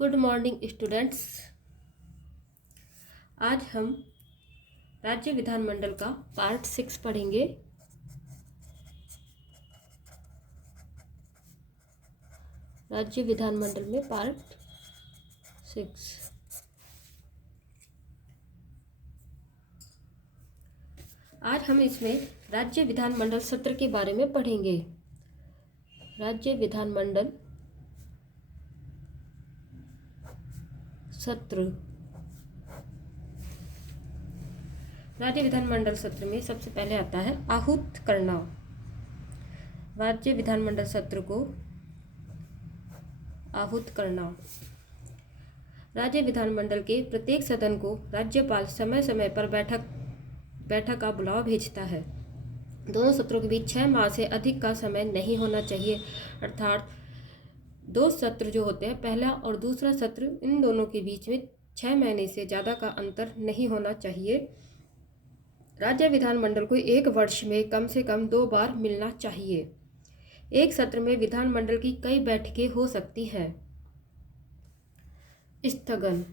Good morning students. आज हम राज्य विधानमंडल का पार्ट 6 पढ़ेंगे। राज्य विधानमंडल में पार्ट 6। आज हम इसमें राज्य विधानमंडल सत्र के बारे में पढ़ेंगे। राज्य विधानमंडल सत्र। राज्य विधानमंडल सत्र में सबसे पहले आता है आहूत करना। राज्य विधानमंडल सत्र को आहूत करना। राज्य विधानमंडल के प्रत्येक सदन को राज्यपाल समय समय पर बैठक का बुलावा भेजता है। दोनों सत्रों के बीच 6 माह से अधिक का समय नहीं होना चाहिए, अर्थात 2 सत्र जो होते हैं, पहला और दूसरा सत्र, इन दोनों के बीच में 6 महीने से ज़्यादा का अंतर नहीं होना चाहिए। राज्य विधानमंडल को 1 वर्ष में कम से कम 2 बार मिलना चाहिए। एक सत्र में विधानमंडल की कई बैठकें हो सकती हैं। स्थगन।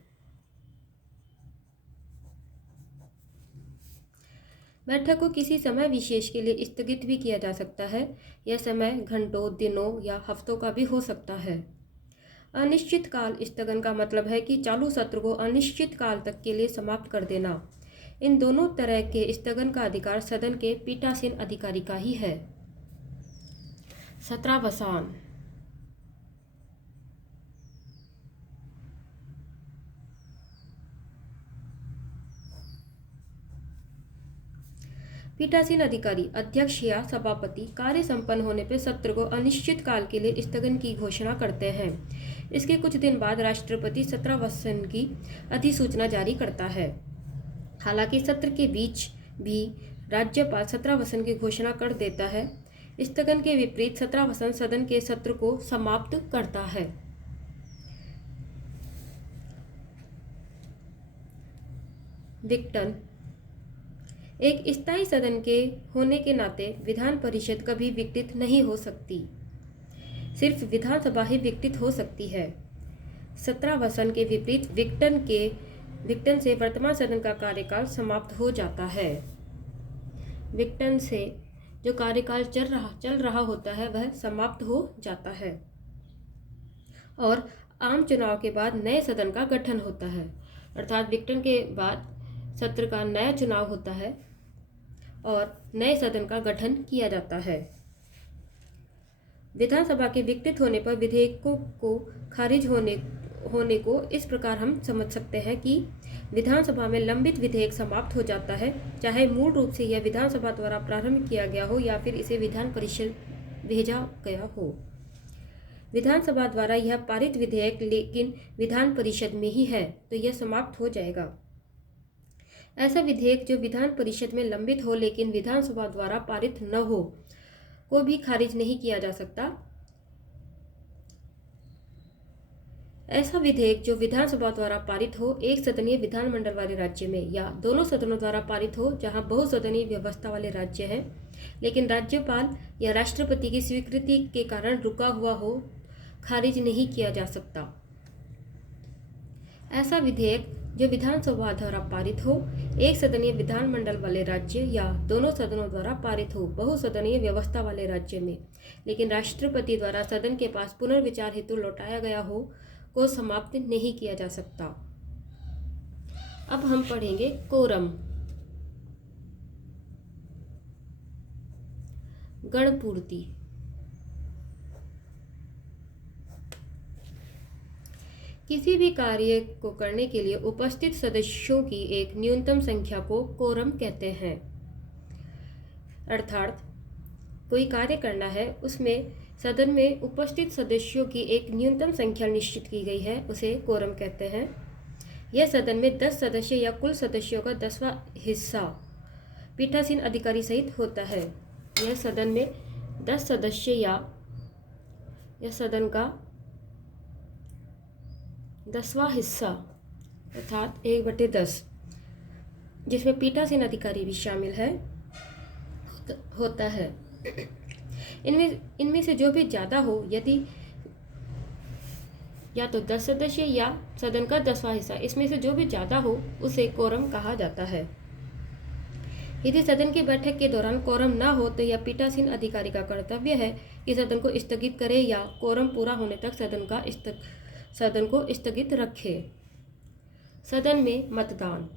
बैठक को किसी समय विशेष के लिए स्थगित भी किया जा सकता है। यह समय घंटों, दिनों या हफ्तों का भी हो सकता है। अनिश्चित काल स्थगन का मतलब है कि चालू सत्र को अनिश्चित काल तक के लिए समाप्त कर देना। इन दोनों तरह के स्थगन का अधिकार सदन के पीठासीन अधिकारी का ही है। सत्रावसान। पीठासीन अधिकारी, अध्यक्ष या सभापति कार्य संपन्न होने पर सत्र को अनिश्चित काल के लिए स्थगन की घोषणा करते हैं। इसके कुछ दिन बाद राष्ट्रपति सत्रावसान की अधिसूचना जारी करता है। हालांकि सत्र के बीच भी राज्यपाल सत्रावसान की घोषणा कर देता है। स्थगन के विपरीत सत्रावसान सदन के सत्र को समाप्त करता है। विघटन। एक स्थायी सदन के होने के नाते विधान परिषद कभी विघटित नहीं हो सकती। सिर्फ विधानसभा ही विघटित हो सकती है। सत्रावसान के विपरीत विघटन से वर्तमान सदन का कार्यकाल समाप्त हो जाता है। विघटन से जो कार्यकाल चल रहा होता है वह समाप्त हो जाता है और आम चुनाव के बाद नए सदन का गठन होता है। अर्थात विघटन के बाद सत्र का नया चुनाव होता है और नए सदन का गठन किया जाता है। विधानसभा के विघटित होने पर विधेयकों को खारिज होने को इस प्रकार हम समझ सकते हैं कि विधानसभा में लंबित विधेयक समाप्त हो जाता है, चाहे मूल रूप से यह विधानसभा द्वारा प्रारंभ किया गया हो या फिर इसे विधान परिषद भेजा गया हो। विधानसभा द्वारा यह पारित विधेयक लेकिन विधान परिषद में ही है तो यह समाप्त हो जाएगा। ऐसा विधेयक जो विधान परिषद में लंबित हो लेकिन विधानसभा द्वारा पारित न हो को भी खारिज नहीं किया जा सकता। ऐसा विधेयक जो विधानसभा द्वारा पारित हो एक सदनीय विधानमंडल वाले राज्य में या दोनों सदनों द्वारा पारित हो जहां बहुसदनीय व्यवस्था वाले राज्य हैं लेकिन राज्यपाल या राष्ट्रपति की स्वीकृति के कारण रुका हुआ हो, खारिज नहीं किया जा सकता। ऐसा विधेयक जो विधानसभा द्वारा पारित हो एक सदनीय विधानमंडल वाले राज्य या दोनों सदनों द्वारा पारित हो बहुसदनीय व्यवस्था वाले राज्य में लेकिन राष्ट्रपति द्वारा सदन के पास पुनर्विचार हेतु लौटाया गया हो को समाप्त नहीं किया जा सकता। अब हम पढ़ेंगे कोरम। गणपूर्ति। किसी भी कार्य को करने के लिए उपस्थित सदस्यों की एक न्यूनतम संख्या को कोरम कहते हैं। अर्थात कोई कार्य करना है, उसमें सदन में उपस्थित सदस्यों की एक न्यूनतम संख्या निश्चित की गई है, उसे कोरम कहते हैं। यह सदन में 10 सदस्य या कुल सदस्यों का 10वां हिस्सा पीठासीन अधिकारी सहित होता है। यह सदन में 10 सदस्य या यह सदन का 10वां हिस्सा अर्थात 1/10 जिसमें पीठासीन अधिकारी भी शामिल है होता है। इनमें से जो भी ज़्यादा हो, या तो 10 सदस्य या सदन का 10वां हिस्सा, इसमें से जो भी ज़्यादा हो उसे कोरम कहा जाता है। यदि सदन की बैठक के दौरान कोरम न हो तो यह पीठासीन अधिकारी का कर्तव्य है कि सदन को स्थगित करे या कोरम पूरा होने तक सदन को स्थगित रखे। सदन में मतदान।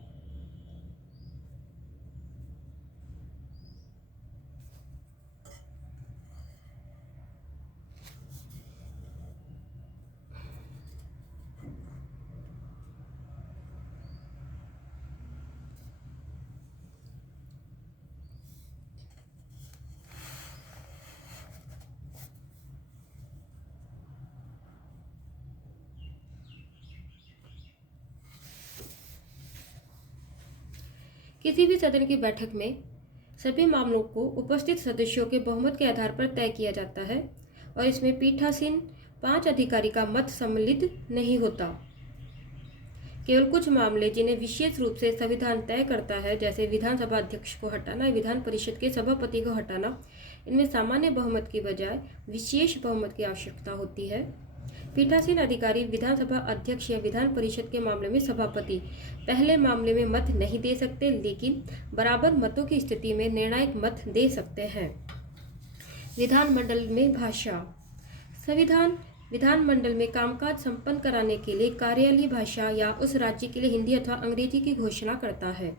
किसी भी सदन की बैठक में सभी मामलों को उपस्थित सदस्यों के बहुमत के आधार पर तय किया जाता है और इसमें पीठासीन 5 अधिकारी का मत सम्मिलित नहीं होता। केवल कुछ मामले जिन्हें विशेष रूप से संविधान तय करता है, जैसे विधानसभा अध्यक्ष को हटाना या विधान परिषद के सभापति को हटाना, इनमें सामान्य बहुमत की बजाय विशेष बहुमत की आवश्यकता होती है। पीठासीन अधिकारी विधानसभा अध्यक्ष या विधान परिषद के मामले में सभापति पहले मामले में मत नहीं दे सकते, लेकिन बराबर मतों की स्थिति में निर्णायक मत दे सकते हैं। विधानमंडल में भाषा। संविधान विधानमंडल में कामकाज संपन्न कराने के लिए कार्यालयीय भाषा या उस राज्य के लिए हिंदी अथवा अंग्रेजी की घोषणा करता है।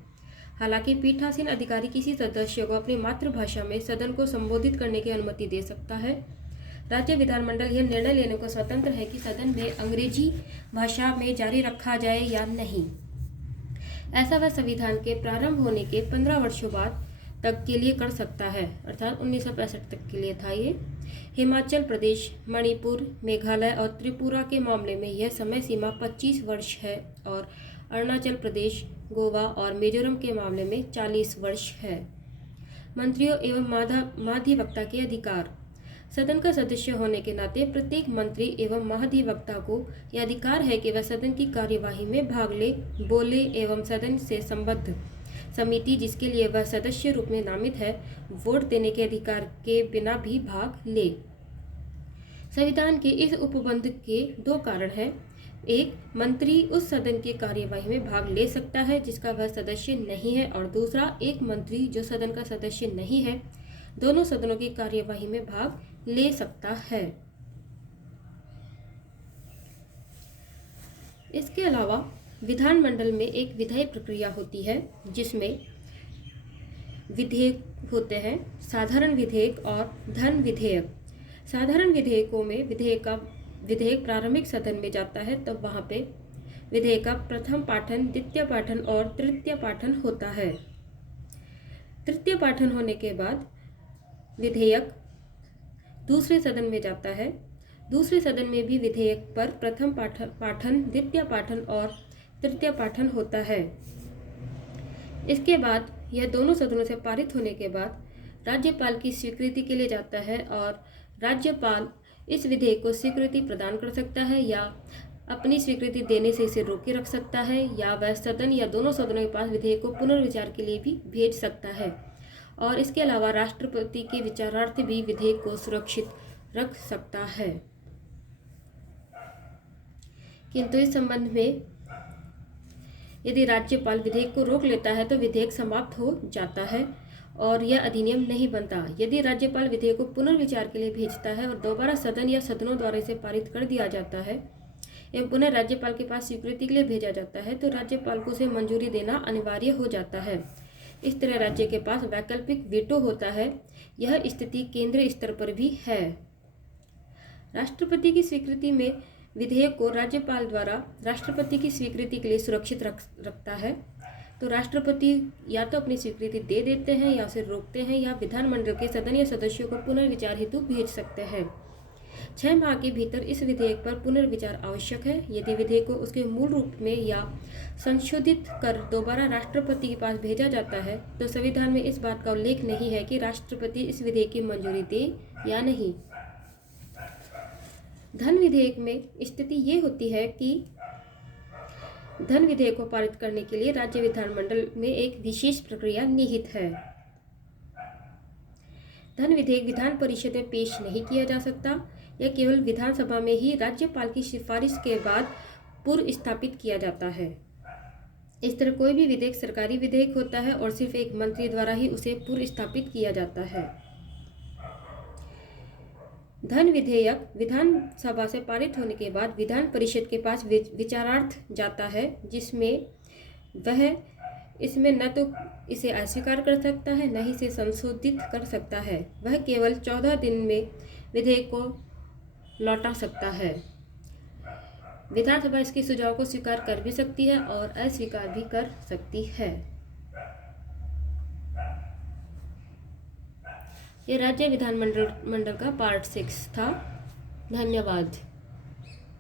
हालांकि पीठासीन अधिकारी किसी सदस्य को अपनी मातृभाषा में सदन को संबोधित करने की अनुमति दे सकता है। राज्य विधानमंडल यह निर्णय लेने को स्वतंत्र है कि सदन में अंग्रेजी भाषा में जारी रखा जाए या नहीं। ऐसा वह संविधान के प्रारंभ होने के 15 वर्षों बाद तक के लिए कर सकता है, अर्थात 1965 तक के लिए था ये। हिमाचल प्रदेश, मणिपुर, मेघालय और त्रिपुरा के मामले में यह समय सीमा 25 वर्ष है और अरुणाचल प्रदेश, गोवा और मिजोरम के मामले में 40 वर्ष है। मंत्रियों एवं महाधिवक्ता के अधिकार। सदन का सदस्य होने के नाते प्रत्येक मंत्री एवं महाधिवक्ता को यह अधिकार है कि वह सदन की कार्यवाही में भाग ले, बोले एवं सदन से संबद्ध समिति जिसके लिए वह सदस्य रूप में नामित है, वोट देने के अधिकार के बिना भी भाग ले। संविधान के इस उपबंध के 2 कारण हैं। एक, मंत्री उस सदन की कार्यवाही में भाग ले सकता है जिसका वह सदस्य नहीं है, और दूसरा, एक मंत्री जो सदन का सदस्य नहीं है दोनों सदनों की कार्यवाही में भाग ले सकता है। इसके अलावा विधानमंडल में एक विधायी प्रक्रिया होती है जिसमें विधेयक होते हैं, साधारण विधेयक और धन विधेयक। साधारण विधेयकों में विधेयक प्रारंभिक सदन में जाता है, तब वहाँ पे विधेयक का प्रथम पाठन, द्वितीय पाठन और तृतीय पाठन होता है। तृतीय पाठन होने के बाद विधेयक दूसरे सदन में जाता है। दूसरे सदन में भी विधेयक पर प्रथम पाठन, द्वितीय पाठन और तृतीय पाठन होता है। इसके बाद यह दोनों सदनों से पारित होने के बाद राज्यपाल की स्वीकृति के लिए जाता है और राज्यपाल इस विधेयक को स्वीकृति प्रदान कर सकता है या अपनी स्वीकृति देने से इसे रोके रख सकता है, या वह सदन या दोनों सदनों के पास विधेयक को पुनर्विचार के लिए भी भेज सकता है। और इसके अलावा राष्ट्रपति के विचारार्थ भी विधेयक को सुरक्षित रख सकता है। किंतु इस संबंध में यदि राज्यपाल विधेयक को रोक लेता है तो विधेयक समाप्त हो जाता है और यह अधिनियम नहीं बनता। यदि राज्यपाल विधेयक को पुनर्विचार के लिए भेजता है और दोबारा सदन या सदनों द्वारा इसे पारित कर दिया जाता है एवं पुनः राज्यपाल के पास स्वीकृति के लिए भेजा जाता है, तो राज्यपाल को उसे मंजूरी देना अनिवार्य हो जाता है। इस तरह राज्य के पास वैकल्पिक वीटो होता है। यह स्थिति केंद्रीय स्तर पर भी है। राष्ट्रपति की स्वीकृति में विधेयक को राज्यपाल द्वारा राष्ट्रपति की स्वीकृति के लिए सुरक्षित रखता है। तो राष्ट्रपति या तो अपनी स्वीकृति दे देते हैं या उसे रोकते हैं, या विधानमंडल के सदन या सदस्यों को पुनर्विचार हेतु भेज सकते हैं। 6 माह के भीतर इस विधेयक पर पुनर्विचार आवश्यक है। यदि विधेयक को उसके मूल रूप में या संशोधित कर दोबारा राष्ट्रपति के पास भेजा जाता है तो संविधान में इस बात का उल्लेख नहीं है कि राष्ट्रपति इस विधेयक की मंजूरी दे या नहीं। धन विधेयक में स्थिति ये होती है कि धन विधेयक को पारित करने के लिए राज्य विधानमंडल में एक विशेष प्रक्रिया निहित है। धन विधेयक विधान परिषद में पेश नहीं किया जा सकता। यह केवल विधानसभा में ही राज्यपाल की सिफारिश के बाद पूर्व स्थापित किया जाता है। इस तरह कोई भी विधेयक सरकारी विधेयक होता है और सिर्फ एक मंत्री द्वारा ही उसे पूर्व स्थापित किया जाता है। धन विधेयक विधानसभा से पारित होने के बाद विधान परिषद के पास विचारार्थ जाता है, जिसमें वह इसमें न तो इसे अस्वीकार कर सकता है, न ही इसे संशोधित कर सकता है। वह केवल 14 दिन में विधेयक को लौटा सकता है। विधानसभा इसके सुझाव को स्वीकार कर भी सकती है और अस्वीकार भी कर सकती है। ये राज्य विधानमंडल का पार्ट 6 था। धन्यवाद।